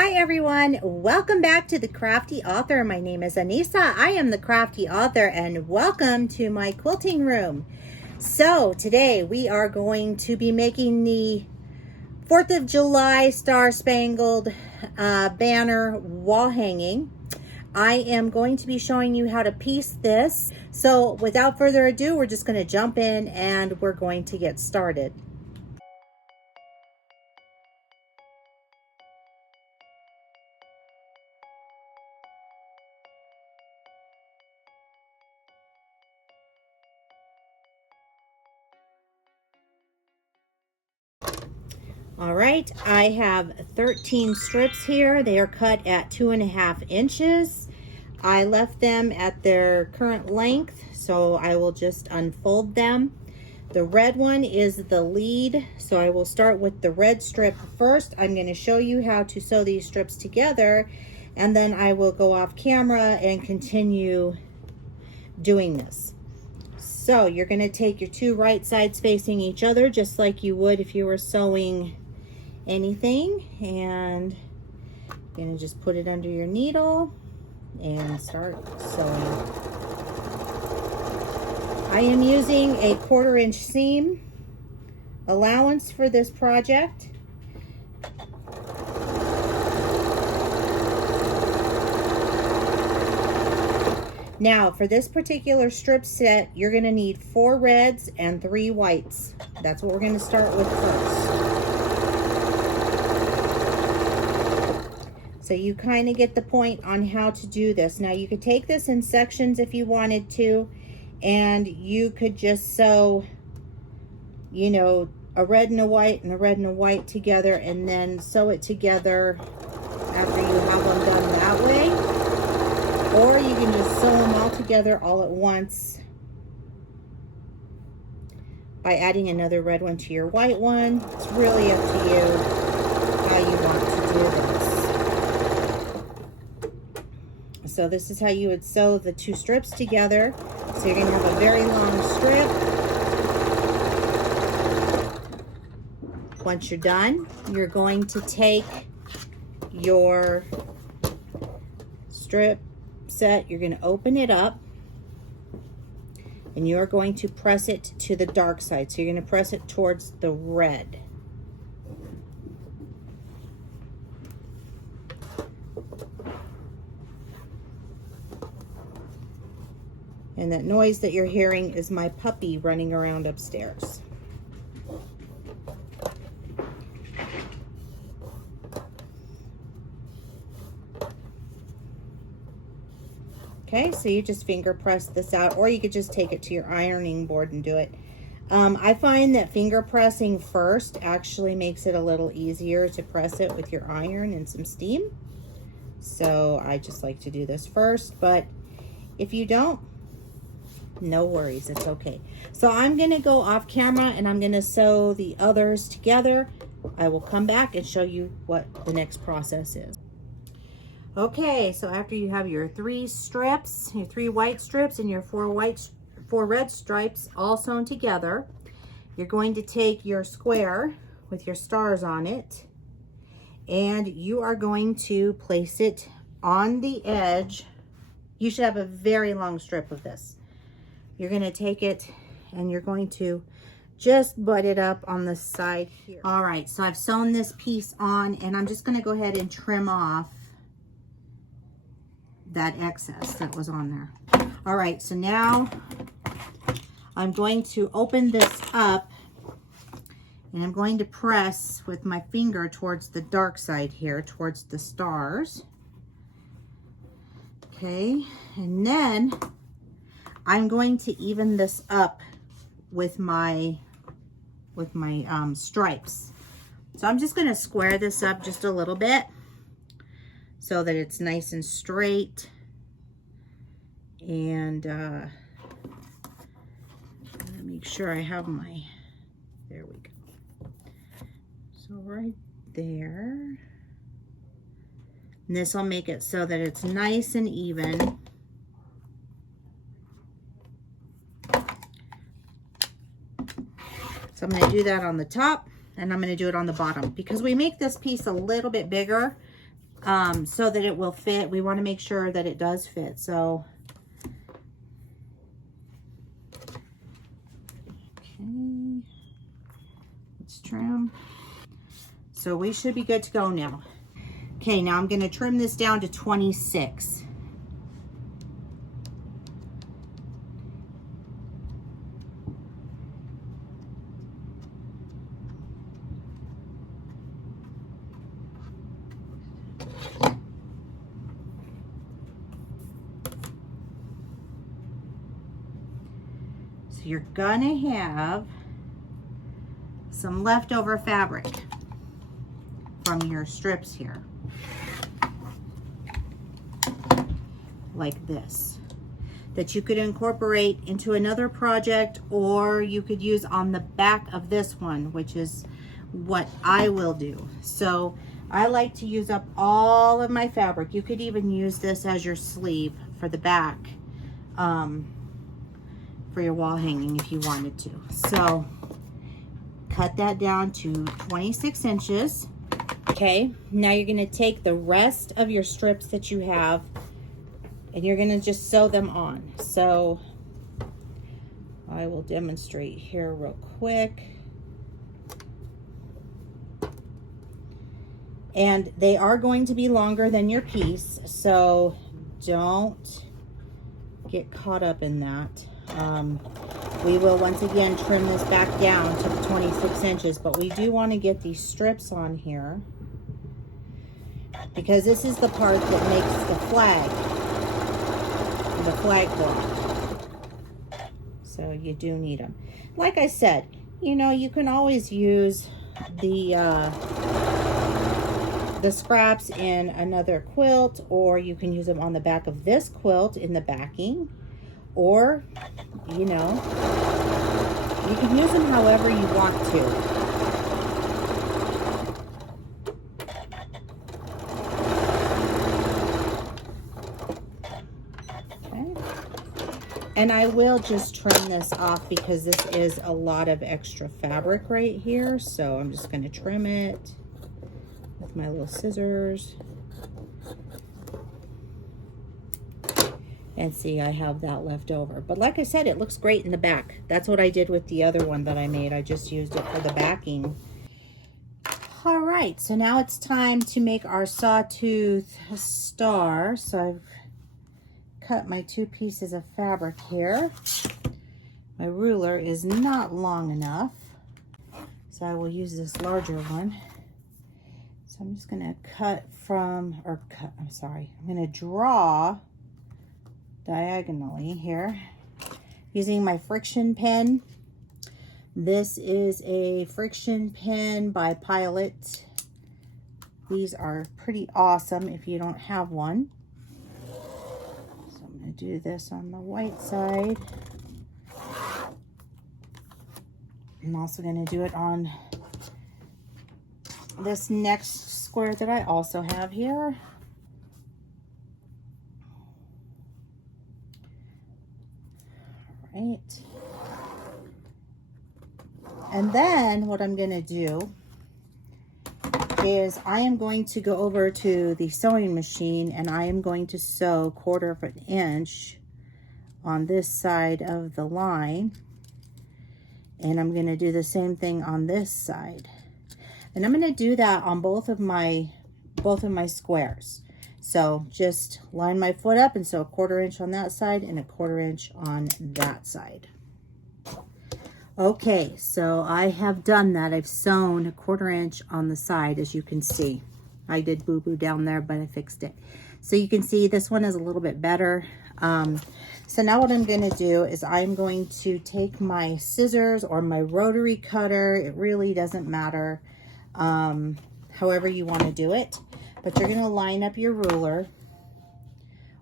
Hi everyone, welcome back to the Crafty Author. My name is Anissa. I am the Crafty Author and welcome to my quilting room. So today we are going to be making the 4th of July Star Spangled banner wall hanging. I am going to be showing you how to piece this. So without further ado, we're just going to jump in and we're going to get started. All right, I have 13 strips here. They are cut at 2.5 inches. I left them at their current length, so I will just unfold them. The red one is the lead, so I will start with the red strip first. I'm going to show you how to sew these strips together, and then I will go off camera and continue doing this. So you're going to take your two right sides facing each other, just like you would if you were sewing anything, and you're going to just put it under your needle and start sewing. I am using a 1/4 inch seam allowance for this project. Now for this particular strip set, you're going to need 4 reds and 3 whites. That's what we're going to start with first. So you kind of get the point on how to do this. Now you could take this in sections if you wanted to, and you could just sew, you know, a red and a white and a red and a white together, and then sew it together after you have them done that way. Or you can just sew them all together all at once by adding another red one to your white one. It's really up to you how you want to do this. So this is how you would sew the 2 strips together. So you're going to have a very long strip. Once you're done, you're going to take your strip set, you're going to open it up, and you're going to press it to the dark side. So you're going to press it towards the red. And that noise that you're hearing is my puppy running around upstairs. Okay, so you just finger press this out, or you could just take it to your ironing board and do it. I find that finger pressing first actually makes it a little easier to press it with your iron and some steam. So I just like to do this first, but if you don't, no worries, it's okay. So I'm going to go off camera and I'm going to sew the others together. I will come back and show you what the next process is. Okay, so after you have your 3 strips, your 3 white strips and your 4 red stripes all sewn together, you're going to take your square with your stars on it, and you are going to place it on the edge. You should have a very long strip of this. You're going to take it and you're going to just butt it up on the side here. All right, so I've sewn this piece on, and I'm just going to go ahead and trim off that excess that was on there. All right, so now I'm going to open this up, and I'm going to press with my finger towards the dark side here, towards the stars. Okay, and then I'm going to even this up with my stripes. So I'm just going to square this up just a little bit so that it's nice and straight. And make sure I have my, there we go. So right there. And this will make it so that it's nice and even. So I'm going to do that on the top, and I'm going to do it on the bottom. Because we make this piece a little bit bigger, so that it will fit. We want to make sure that it does fit. So, okay, let's trim. So we should be good to go now. Okay, now I'm going to trim this down to 26. So you're gonna have some leftover fabric from your strips here, like this, that you could incorporate into another project, or you could use on the back of this one, which is what I will do. So I like to use up all of my fabric. You could even use this as your sleeve for the back, for your wall hanging if you wanted to. So cut that down to 26 inches. Okay, now you're going to take the rest of your strips that you have and you're going to just sew them on. So I will demonstrate here real quick. And they are going to be longer than your piece, so don't get caught up in that. We will once again trim this back down to the 26 inches, but we do want to get these strips on here because this is the part that makes the flag block. So you do need them. Like I said, you know, you can always use the scraps in another quilt, or you can use them on the back of this quilt in the backing, or, you know, you can use them however you want to. Okay. And I will just trim this off because this is a lot of extra fabric right here. So I'm just going to trim it with my little scissors. And see, I have that left over. But like I said, it looks great in the back. That's what I did with the other one that I made. I just used it for the backing. All right, so now it's time to make our sawtooth star. So I've cut my 2 pieces of fabric here. My ruler is not long enough, so I will use this larger one. So I'm just gonna I'm gonna draw diagonally here using my friction pen. This is a friction pen by Pilot. These are pretty awesome if you don't have one. So I'm going to do this on the white side. I'm also going to do it on this next square that I also have here. Right. And then what I'm going to do is I am going to go over to the sewing machine and I am going to sew 1/4 of an inch on this side of the line. And I'm going to do the same thing on this side. And I'm going to do that on both of my squares. So just line my foot up and sew 1/4 inch on that side and 1/4 inch on that side. Okay, so I have done that. I've sewn 1/4 inch on the side, as you can see. I did boo-boo down there, but I fixed it. So you can see this one is a little bit better. So now what I'm going to do is I'm going to take my scissors or my rotary cutter. It really doesn't matter, however you want to do it. But you're going to line up your ruler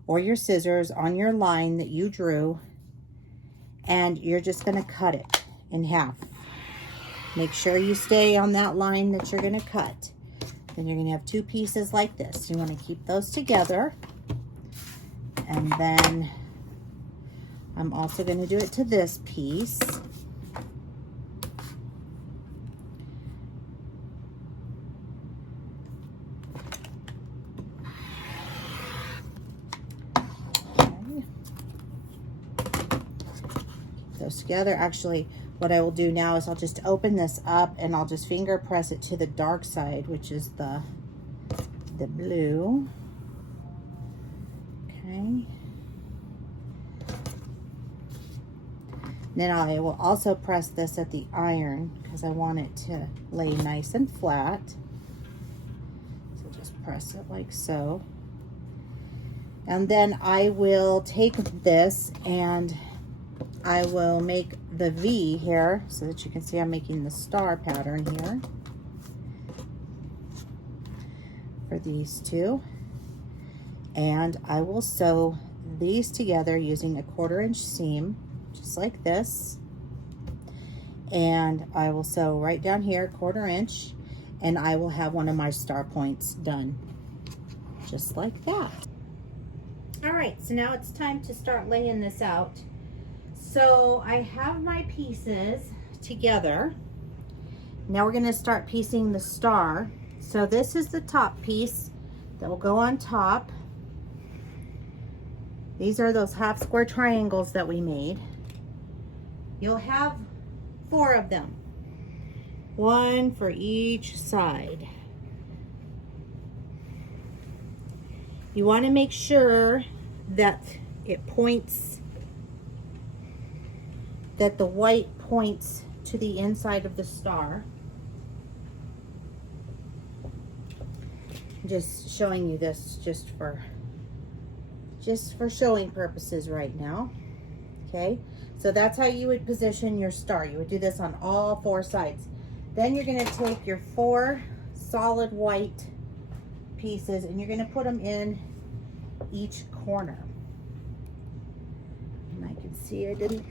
or your scissors on your line that you drew, and you're just going to cut it in half. Make sure you stay on that line that you're going to cut. Then you're going to have 2 pieces like this. You want to keep those together. And then I'm also going to do it to this piece. those together. Actually, what I will do now is I'll just open this up and I'll just finger press it to the dark side, which is the blue. Okay. Then I will also press this at the iron because I want it to lay nice and flat. So just press it like so. And then I will take this and I will make the V here so that you can see I'm making the star pattern here for these two. And I will sew these together using a 1/4 inch seam, just like this. And I will sew right down here, 1/4 inch, and I will have one of my star points done, just like that. All right, so now it's time to start laying this out. So I have my pieces together. Now we're gonna start piecing the star. So this is the top piece that will go on top. These are those half square triangles that we made. You'll have 4 of them, 1 for each side. You want to make sure that it points, that the white points to the inside of the star. I'm just showing you this just for showing purposes right now. Okay, so that's how you would position your star. You would do this on all 4 sides. Then you're going to take your 4 solid white pieces and you're going to put them in each corner. And I can see I didn't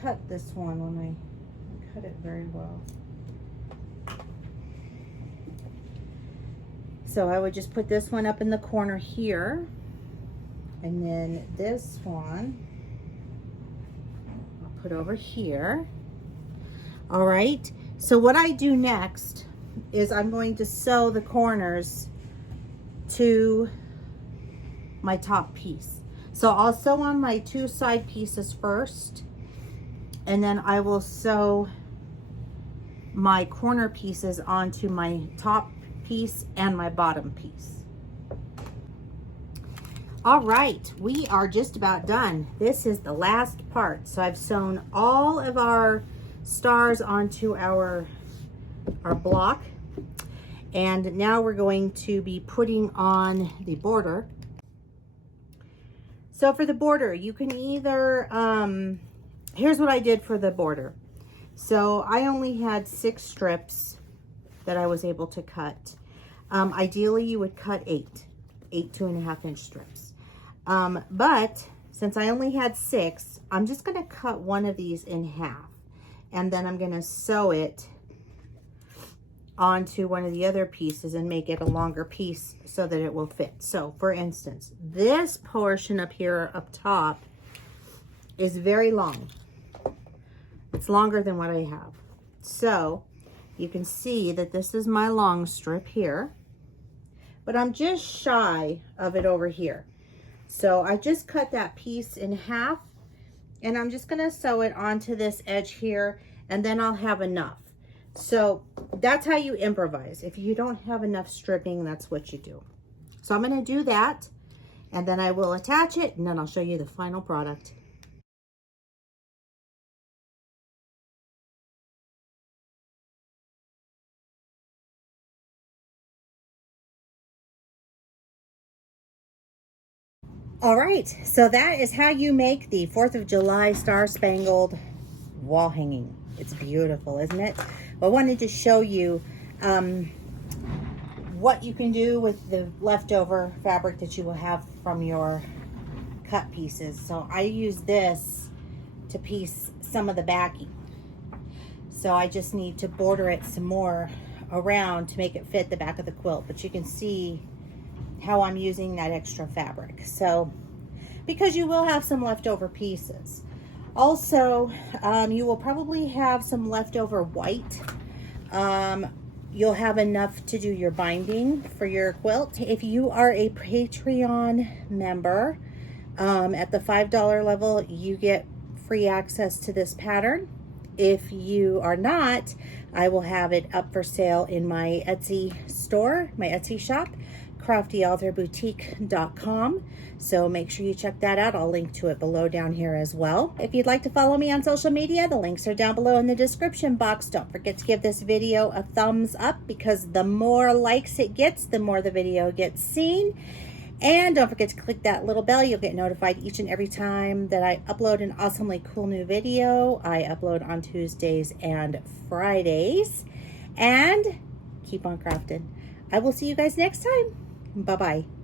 cut this one when I cut it very well. So I would just put this one up in the corner here, and then this one I'll put over here. All right, so what I do next is I'm going to sew the corners to my top piece. So I'll sew on my 2 side pieces first, and then I will sew my corner pieces onto my top piece and my bottom piece. All right, we are just about done. This is the last part. So I've sewn all of our stars onto our block, and now we're going to be putting on the border. So for the border, you can either here's what I did for the border. So I only had 6 strips that I was able to cut. Ideally you would cut 8 2.5 inch strips. But since I only had 6, I'm just gonna cut one of these in half, and then I'm gonna sew it onto one of the other pieces and make it a longer piece so that it will fit. So for instance, this portion up here up top is very long. It's longer than what I have. So you can see that this is my long strip here, but I'm just shy of it over here. So I just cut that piece in half, and I'm just gonna sew it onto this edge here, and then I'll have enough. So that's how you improvise. If you don't have enough stripping, that's what you do. So I'm gonna do that, and then I will attach it, and then I'll show you the final product. All right, so that is how you make the 4th of July Star Spangled wall hanging. It's beautiful, isn't it? I wanted to show you what you can do with the leftover fabric that you will have from your cut pieces. So I use this to piece some of the backing. So I just need to border it some more around to make it fit the back of the quilt, but you can see how I'm using that extra fabric. So because you will have some leftover pieces. Also, you will probably have some leftover white. You'll have enough to do your binding for your quilt. If you are a Patreon member, At the $5 level, you get free access to this pattern. If you are not, I will have it up for sale in my Etsy store, my Etsy shop, craftyauthourboutique.com. So make sure you check that out. I'll link to it below down here as well. If you'd like to follow me on social media, the links are down below in the description box. Don't forget to give this video a thumbs up, because the more likes it gets, the more the video gets seen. And don't forget to click that little bell. You'll get notified each and every time that I upload an awesomely cool new video. I upload on Tuesdays and Fridays. And keep on crafting. I will see you guys next time. Bye-bye.